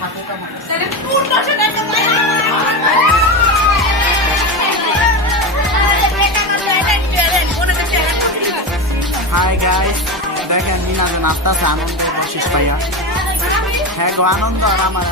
থাকুক আমার কাছে। হাই গাইস, দেখেন মিনারে নাচতেছে আনন্দ আশিস ভাইয়া। হ্যাঁ গো, আনন্দ আর আমার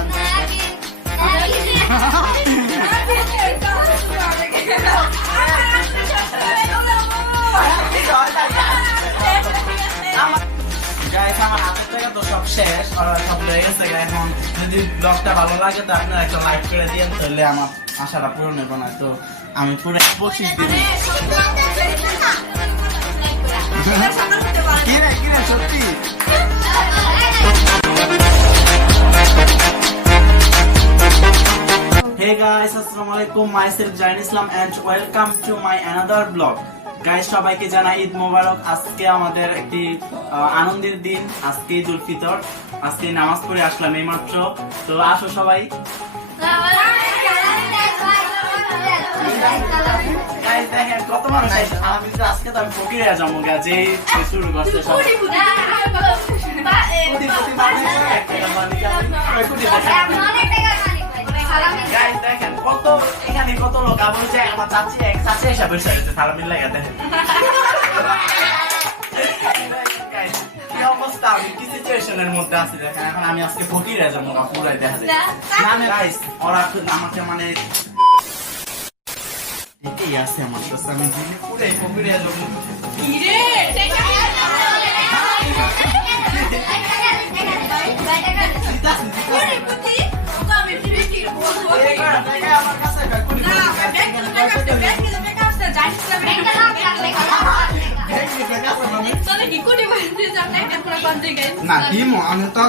গাইস, আমার হাতের থেকে তো সব শেষ, সব হয়ে গেছে। এখন যদি ব্লগটা ভালো লাগে তো আপনারা একটা লাইক করে দিন, তাহলে আমার আশাটা পূরণ হবে না। তো আমি পুরো বকশিস দিই। কিরে কিরে সত্যি Hey guys, Assalamualaikum. Myself Jain Islam and welcome to my another vlog. Guys, সবাইকে জানাই ঈদ মোবারক। আজকে আমাদের একটি আনন্দের দিন, আজকে ঈদুল ফিতর। আজকে নামাজ পড়ে আসলাম এইমাত্র। তো আসো সবাই। Guys, দেখেন কত মানুষ আছে। আমি তো আজকে তো আমি ফকির হয়ে যাবো গা, যে শুরু করছে সব। Guys, দেখেন কত এখানে কত লোক আবার যে আমার চাচি এক চাচি এসে বসে আছে সালামির লাগা দেখেন। কি অবস্থা, আমি কি সিচুয়েশনের মধ্যে আছি দেখেন। এখন আমি আজকে ফকির হয়ে যাবো পুরাই দেখা যায় না। গাইস, ওরা আমাকে মানে এটাই আছে আমার কাছে, আমি পুরাই ফকির হয়ে যাবো। না দিমো আমি তো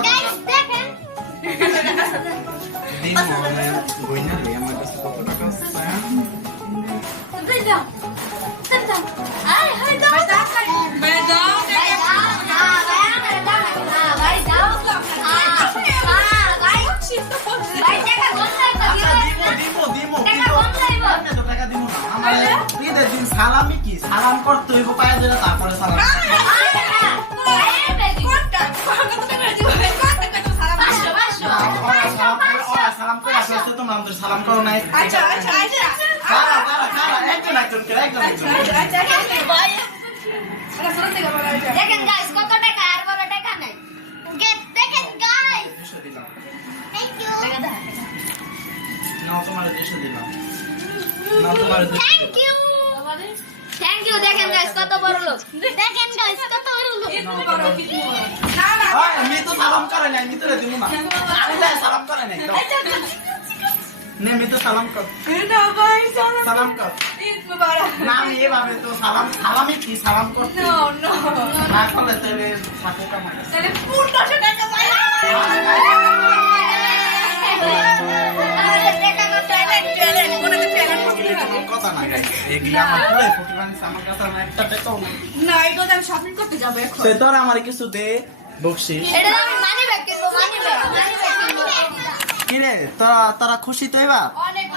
আমার কাছে কত টাকা সালামি কি সালাম করতে হইব পায়ে ধরে, তারপরে সালাম সালাম করে আসতে তোমরা আমাদের সালাম করো নাই। দেখেন গাইস কত টাকা আর বড় টাকা নাই। দেখেন গাইস, থ্যাংক ইউ। নাও তোমার 200 দিলাম, নাও তোমার 200 থ্যাংক ইউ, থ্যাংক ইউ। দেখেন গাইস কত বড় লোক, দেখেন গাইস কত বড় লোক। না না আমি তো সালাম করে নাই, আমি তো দিব না, আমি তো সালাম করে নাই। নে আমি তো সালাম কর, না ভাই সালাম কর। ঈদ মুবারক। না আমি এভাবে তো সালামি কি সালাম করতে নো নো না করলে তাহলে থাকুক আমার কাছে। তাহলে 1500 টাকা পাই। কথা না গাইস, এগুলা আমার পুরো ফকিরানি, আমার কাছে না একটা টাকাও নাই। না এগুলো আমি শপিং করতে যাব এখন। সে তোর আমার কিছু দে বকশিশ। এটা আমি মানি ব্যাগ কিনবো, মানি ব্যাগ। কিরে তোরা খুশি তো এবার? অনেক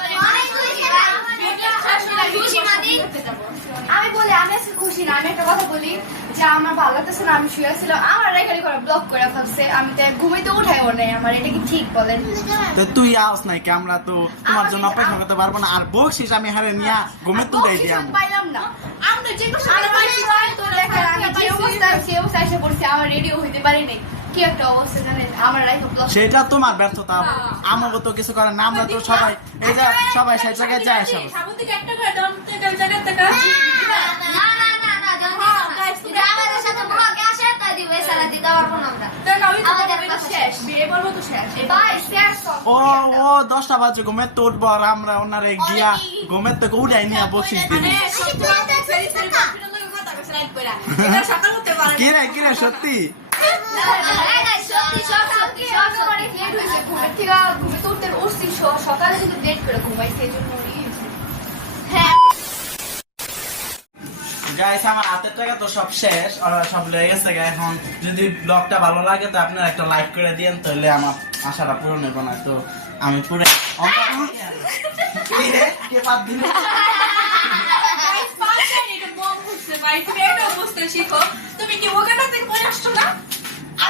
খুশি মানি। আমি বলি আমি আজকে খুশি না। আমি একটা কথা বলি যে আমার ভালো লাগতেছে না, আমি শুয়েছিলাম, আমার এখানে করে ব্লক করে ভাবছে, আমি তো ঘুমাইতে উঠাই ওর নাই। আমার এটা কি ঠিক বলেন? তো তুই আস নাই কি, আমরা তো তোমার জন্য অপেক্ষা করতে পারবো না। আর বকশিশ আমি হারে নিয়া ঘুমে তুলে দিয়াম। পাইলাম না। আমরা যে কিছু আমি পাইছি তো দেখেন আমি যে অবস্থায় এসে পড়ছি, আমার রেডিও হইতে পারি নাই। কি একটা অবস্থা জানেন আমার রাইট ব্লক। সেটা তোমার ব্যর্থতা, আমাকে তো কিছু করে না। আমরা তো সবাই এই যে সবাই সেই জায়গায় যায় সব। সাবুন থেকে একটা করে দাম থেকে জায়গা থেকে। না না না না জানো গাইস, তুমি আমাদের সাথে ব্লগে আসে তাই দিবে, সারা দিতে পারবো না আমরা। তাহলে আমি তো আমাদের বলবো শেষ, বিয়ে বলবো তো শেষ। ভাই শেয়ার সব ও 10টা বাজে ঘুমে তো উঠবো, আর আমরা ওনারে গিয়া ঘুমের থেকে উঠাই নিয়ে বকশিশ দিবি। মানে সব ফেরি ফেরি কথা কইছ রাইট কইরা। এটা সকাল হতে পারে। কিরে সত্যি সত্যি সব সত্যি সব সত্যি। লেট হয়েছে ঘুমের থেকে, ঘুমে তো উঠতে উঠছি সকালে কিন্তু লেট করে ঘুমাইছে, এই জন্য হ্যাঁ গাইস, আমার হাতের টাকা তো সব শেষ, সব লেগে গেছে। এখন যদি ব্লগটা ভালো লাগে তো আপনারা একটা লাইক করে দিন, তাহলে আমার আশাটা পূরণ হবে না। তো আমি পুরো ভাই তুমি এটা বুঝতে শিখো। তুমি কি ওখানে থেকে পড়ে আসছো না?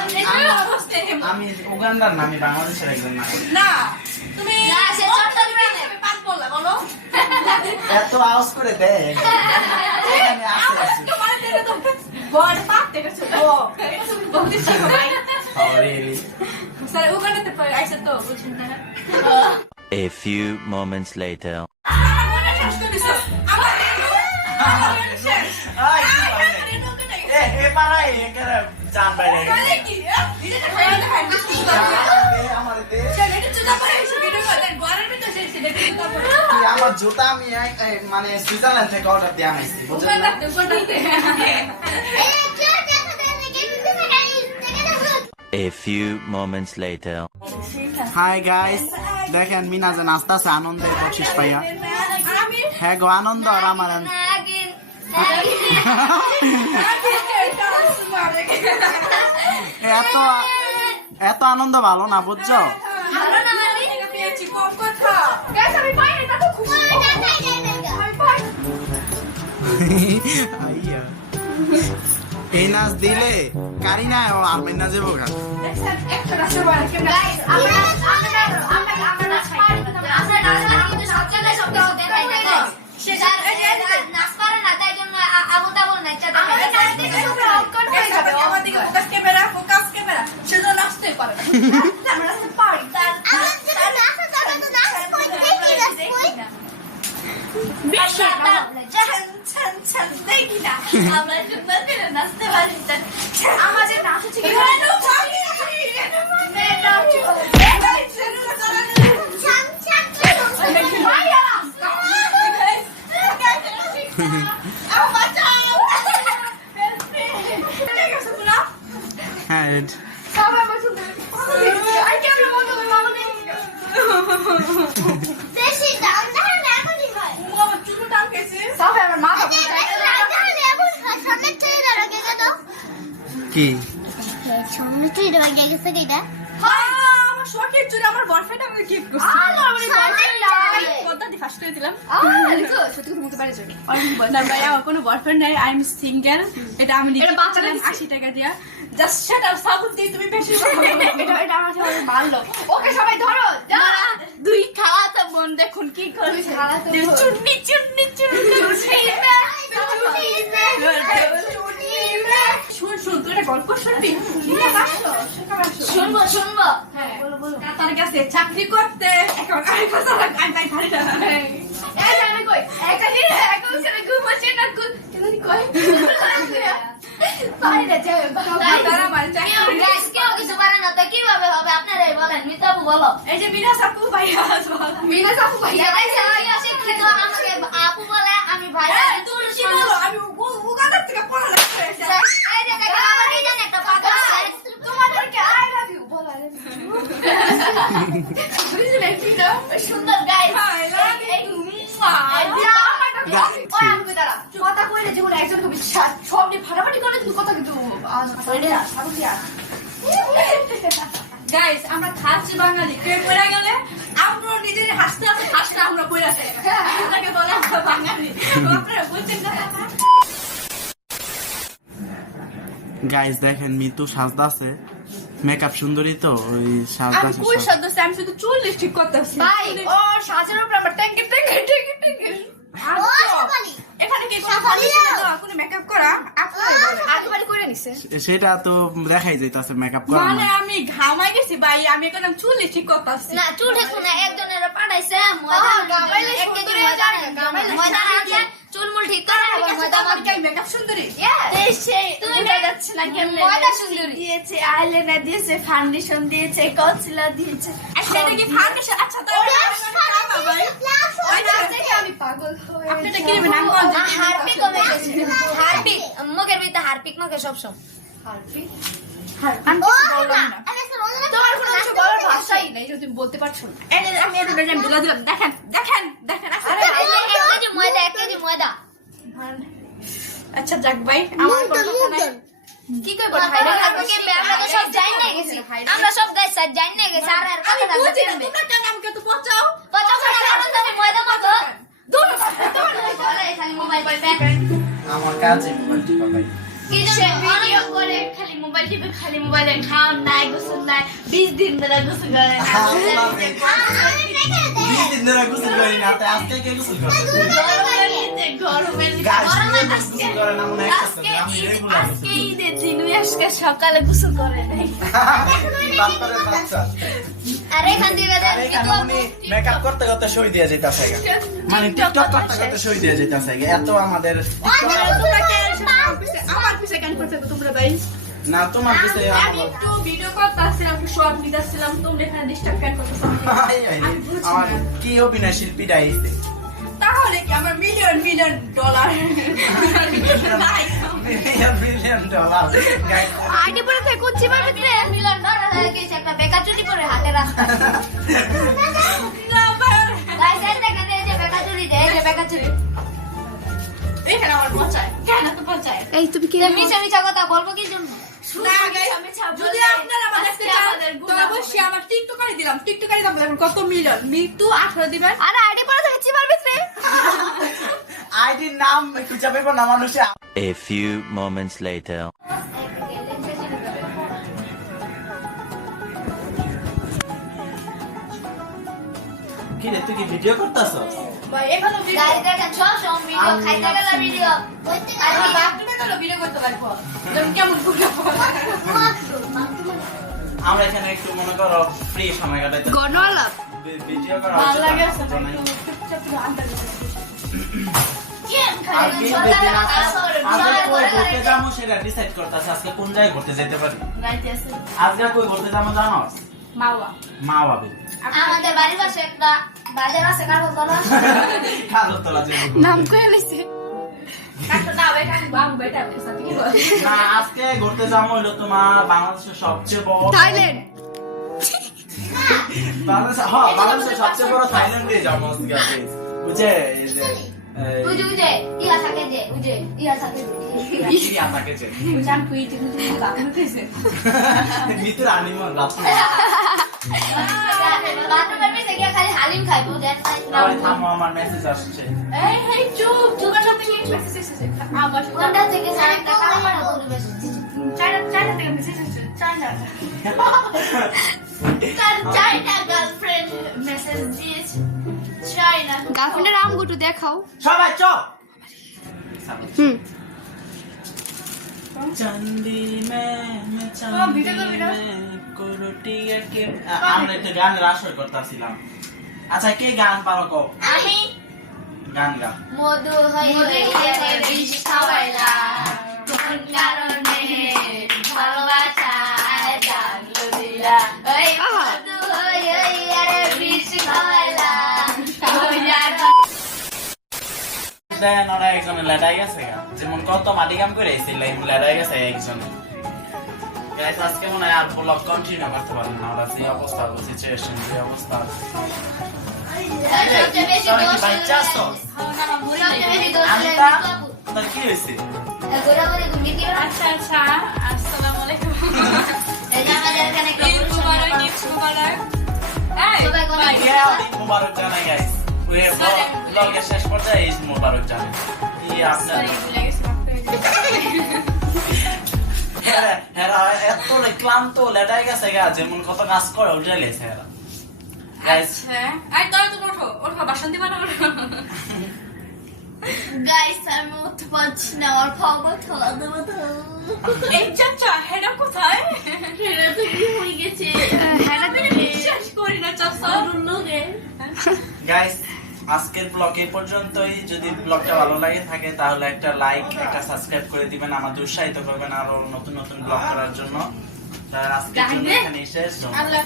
আমি উগান্ডার না, আমি বাংলাদেশের একজন নাগরিক। না তুমি না, সে চট্টগ্রামে। তুমি পাত বললা বলো এত আওয়াজ করে দেয় এখানে আছে। তোমার থেকে তো বড় পাত থেকে ছোট এটা তুমি বলতে চাও ভাই সরি স্যার ওখানে তো আইসা তো বুঝছেন না A few moments later. আমার মনে শেষ করে দিছো আমার শেষ আই এ এ পারাই এখানে জান বাইরে মানে কি নিজেটা খাইয়া দেখাই দিছো আমারে দে ছেলে এটা চুদা পরে এসে ভিডিও করে ঘরের ভিতর যে ছেলে ভিডিও করে আমার জুতা আমি মানে সুইজারল্যান্ড থেকে অর্ডার দিয়ে আনাইছি বুঝছেন ওখানে না? রাখতে ওখানে A few moments later. Hi guys, দেখেন মিনা যে নাচতাছে আনন্দে বকশিস পাইয়া। আমি হ্যাঁ গো আনন্দ আর আমার এত এত আনন্দ ভালো না বুঝছো? পেয়েছি কম কথা Guys, আমি পাইনি, তা তো খুশি। আমি পাইনি। আইয়া। এই নাচ দিলে কারিনা ও আলমিন না যাবো গা। দেখছেন, একটা নাচের বারে কেমনে- Guys, আমরা নাচ পারি না। আমরা নাচ পারি না। আমরা নাচ পারি কিন্তু সব জায়গায় সব কিছু দেখাই না, guys। সে নাচ পারে না, তাই জন্য আবল তাবল নাচা দেখায়। আমাদের নাচ দেখে সবাই অজ্ঞান হয়ে যাবে। আমার দিকে ফোকাস ক্যামেরা সেজন্য নাচতে পারে না আমরা নাচতে পারি। বেশি ছান ছান ছান দেখি না আমরা সুন্দর করে নাচতে পারি না। আমাদের নাচ হচ্ছে কি- এখানে পারি পাইয়া। হ্যাঁ সবাই আমার শুনতে পাচ্ছে। আর কেমন বন্ধু করে ভালো নেই। সবাই আমার মা বাবা কি আমার শখের চুরি আমার বয়ফ্রেন্ড আমাকে গিফট করছে পদ্মাটি ফাঁস করে দিলাম সত্যি কথা বলতে পারি জন্য না ভাই আমার কোনো বয়ফ্রেন্ড নাই আই এম সিঙ্গেল এটা আমি এটা বাচ্চাদের দিছি। 80 টাকা দিয়া জাস্ট শাট আপ সাবুত দিয়ে তুমি বেশি এটা আমার সাথে অনেক মারলো ওকে সবাই ধরো যা দুই খালাতো বোন দেখুন কি করে দুই খালাতো বোন। চুন্নি চুন্নি চুন্নি শুন শুন তুই একটা গল্প শুনবি শুনবো শুনবো। হ্যাঁ বলো বলো তার কাছে চাকরি করতে এখন আই কথা আই ভারি না এই জানি কই একা দিন একা ছেলে ঘুমাচ্ছে না তুমি কই পারি না যাও তারা মানে চাকরি Guys, কেউ কিছু পারে না, তো কিভাবে হবে? আপনারাই বলেন, মিতাবু বলো। এই যে বিনা সাপু ভাইয়া মিনা সাপু ভাইয়া সবাই সবাই শিক্ষিত, আমাকে আপু বলে, আমি ভাই বলি, তোর কি বলো আমি উগান্ডার থেকে পড়ালেখা করেছি এই যে দেখো, আমার এই জানে একটা পাগল আছে। তোমাদেরকে আই লাভ ইউ বলা বুঝলে কি না সুন্দর guys। I love you. কথা কইলে যেগুলো একজনকে বিশ্বাস সব নিয়ে ফাটাফাটি করে কিন্তু কথা কিন্তু গাইস আমরা খাচ্ছি বাঙালি কে পড়ে গেলে আমরা নিজের হাসতে হাসতে হাসতে আমরা পড়ে আসে এটাকে বলে আমরা বাঙালি আপনারা বুঝছেন না গাইস দেখেন মিতু সাজদাছে মেকআপ সুন্দরী তো ওই আমি সাজদাছে কই সদস্য আমি শুধু চুল লিপস্টিক করতেছি ভাই ও সাজের উপর আমার ট্যাঙ্কে ট্যাঙ্কে ট্যাঙ্কে ট্যাঙ্কে এখানে কি কোনো ফাউন্ডেশন দেওয়া কোনো মেকআপ করা আপনারা বলেন আগেবারে করে নিছে সেটা তো দেখাই যাইতাছে মেকআপ করা মানে না। আমি ঘামাই গেছি ভাই আমি এখন চুল লিপস্টিক করতেছি না, চুল হেকু না, একজনের পাঠাইছে, ময়দা গাবাইলে এক কেজি সুন্দরী ময়দা হয়ে যায়, গাবাইলে ময়দা রাখিয়ে চুল মুল ঠিক করে আবার ময়দা মাখিয়ে মেকআপ সুন্দরী তুমি যাচ্ছে না কেমনে ময়দা সুন্দরী দিয়েছে আইলাইনার দিয়েছে ফাউন্ডেশন দিয়েছে কনসিলার দিয়েছে আচ্ছা এটা কি ফাউন্ডেশন আচ্ছা তো আমি পাগল হয়ে আপনারা কি নেবেন আমি বলছি হারপিক কমে গেছে হারপিক মুখের ভিতরে হারপিক মাখে সব সব হারপি আমি কিছু বললাম না তোমার কোনো কিছু বলার ভাষাই নাই যদি তুমি বলতে পারছো না এই যে আমি এটা দিলাম দিলাম দেখেন দেখেন দেখেন আরে এক কেজি ময়দা এক কেজি ময়দা আচ্ছা যাক ভাই আমার কোনো কথা নাই কি কই আমরা তো সব জানি না গেছি আমরা সব গাইস সব জানি না গেছি আর আর আমি কথা বুঝি না বলতে তোমরা কেন আমাকে তো পচাও পচা পচা কারণ তুমি ময়দা মাখো দূর আরে খালি মোবাইল পাইবেন আমার কাজে মোবাইল টিপা ভাই কি সে জন্য ভিডিও করে খালি মোবাইল টিপে খালি মোবাইলে খাওয়ার নাই গোসল নাই 20 দিন ধরে গোসল করে না দিন ধরে গোসল করি না, তাই আজকে কে গোসল করছে? গরমে গাছ গোসল করে না মনে হয়, আমি রেগুলার আজকে ঈদের দিন ওই আজকে সকালে গোসল করে নাই বাচ্চাদের বাচ্চা। আর এখান থেকে আর এখানে উনি মেকআপ করতে করতে সই দিয়ে যেতেছে, মানে টিকটক করতে করতে সই দিয়ে যেতেছে। এত আমাদের আমার পিছে কেন করতে তোমরা ভাই না তোমার কাছে আমি একটু ভিডিও করতেছিলাম শর্ট নিতেছিলাম তোমরা এখানে ডিস্টার্ব কেন করতেছো আমার কি অভিনয় শিল্পীরা এসে তাহলে কি আমার million million dollar billion dollar আগে পরে থেকে কুচি মারবে রে মিলন ধরা হয়ে গেছে একটা বেকার চুরি করে হাতে রাস্তা গাইস এই দেখেন এই যে বেকার চুরি দেয়, এই যে বেকার চুরি এখানে আমার পচায় কেন তো পচায় এই তুমি কি মিছা মিছা কথা বলবো কি জন্য? না guys, যদি আপনারা আমার দেখতে চান তো অবশ্যই আমার টিকটকারে দিলাম টিকটকারে দাম এখন কত মিলিয়ন মৃত্যু 18 দিবেন আরে আইডি পরে থেকে চিমার ভিতরে আইডির নাম খুঁজে পাবো না মানুষে। A few moments later. কি রে তুই কি ভিডিও করতেছস? ভাই এখানে ভিডিও গাইস দেখেন সব ভিডিও খাইতে গেলে ভিডিও আর বাথরুমে তো ভিডিও করতে পারবো যেমন কেমন ভিডিও আমরা এখানে একটু মনে করো ফ্রি সময় কাটাইতে গণওয়ালা ভিডিও করা ভালো হচ্ছে লাগে না, বুঝছো না? চুপচাপ আনতে কেন আর কি খালি বেদিন আছে? আজকে কই ঘুরতে সকালে যাবো সেটা ডিসাইড করতেছে, আজকে কোন জায়গায় ঘুরতে যেতে পারি। রাইতে আছে আজকে কই ঘুরতে যাবো জানো? মাওয়া মা বাবা আমাদের বাড়ির পাশে একটা বাজার আছে কাঠতলা কালোতলা যে নাম কয়ে লইছে কাটতে দাও এটা বাম বেটা সাথে কি বল না আজকে ঘুরতে যাবো হলো তোমার বাংলাদেশের সবচেয়ে বড় থাইল্যান্ড বাংলাদেশের সবচেয়ে বড় থাইল্যান্ডে যাবো আজকে আপনি। বুঝে এই যে উজে উজে ইয়া থাকে যে উজে ইয়া থাকে কি আপনাকে যে জান তুই তুই বাথরুম কইছে ভিতর আনিমন রাত্রি বাথরুমের ভিতরে গিয়ে খালি হালিম খাইবো দেন আরে থামো আমার মেসেজ আসছে। এই হেই চুপ চুপ সাথে কি মেসেজ এসেছে আবার কোনটা থেকে একটা কাপড় পরে চাইনা থেকে মেসেজ এসেছে চাইনা তার চাইনা গার্লফ্রেন্ড মেসেজ দিয়েছে চাইনা গার্লফ্রেন্ডের আমগুটু দেখাও সবাই চুপ। হুম চান্দি মে ভিডিও করবি না? কোরটিয়া কে আমরা একটা গান রাসর করতেছিলাম। আচ্ছা কে গান পারো কও? আমি গান গা মধু হইলে বিষ খাওয়াইলা কোন কারণে ভালোবাসা জানলো দিলা ওই মধু হইলে বিষ খাওয়াইলা দেন ওরা একজনে লেডাই গেছে গা, যেমন কত মাটি কাম করে এসেছিল লেডাই গেছে একজনে। গাইস আজকে মনে হয় আর ব্লগ কন্টিনিউ করতে পারবো না, ওরা যে অবস্থা সিচুয়েশন যে অবস্থা সবচেয়ে বেশি দোষ বাচ্চা আছো সবচেয়ে বেশি দোষ আনিতা তোর কি হয়েছে? গোড়াগড়ি ঘুমিয়ে দিও না আচ্ছা আচ্ছা আসসালামু আলাইকুম এই যে আমাদের এখানে একটা ঈদ মুবারক ঈদ মুবারক এই সবাই কোন ঈদ মুবারক জানাই গাইস। ওই ব্লগের শেষ পর্যায়ে ঈদ মুবারক জানাই। কি আপনার হেরা এত ক্লান্ত লেটাই গেছে গা, যেমন কত কাজ করে উঠে গেছে হেরা। গাইস হ্যাঁ আই তোরা তো ওঠো ওঠো বাসন দিবা না গাইস আমি উঠতে পারছি না আমার পাও ব্যথা ব্যথা এই চাচা হেডা কোথায় এটা তো কি হয়ে গেছে বিশ্বাস করি না চাচা লোকে গাইস আজকের ব্লগ এই পর্যন্তই। যদি ব্লগটা ভালো লাগে থাকে তাহলে একটা লাইক একটা সাবস্ক্রাইব করে দিবেন, আমাদের উৎসাহিত করবেন আরো নতুন নতুন ব্লগ করার জন্য। আজকে এখানে শেষ। আল্লাহ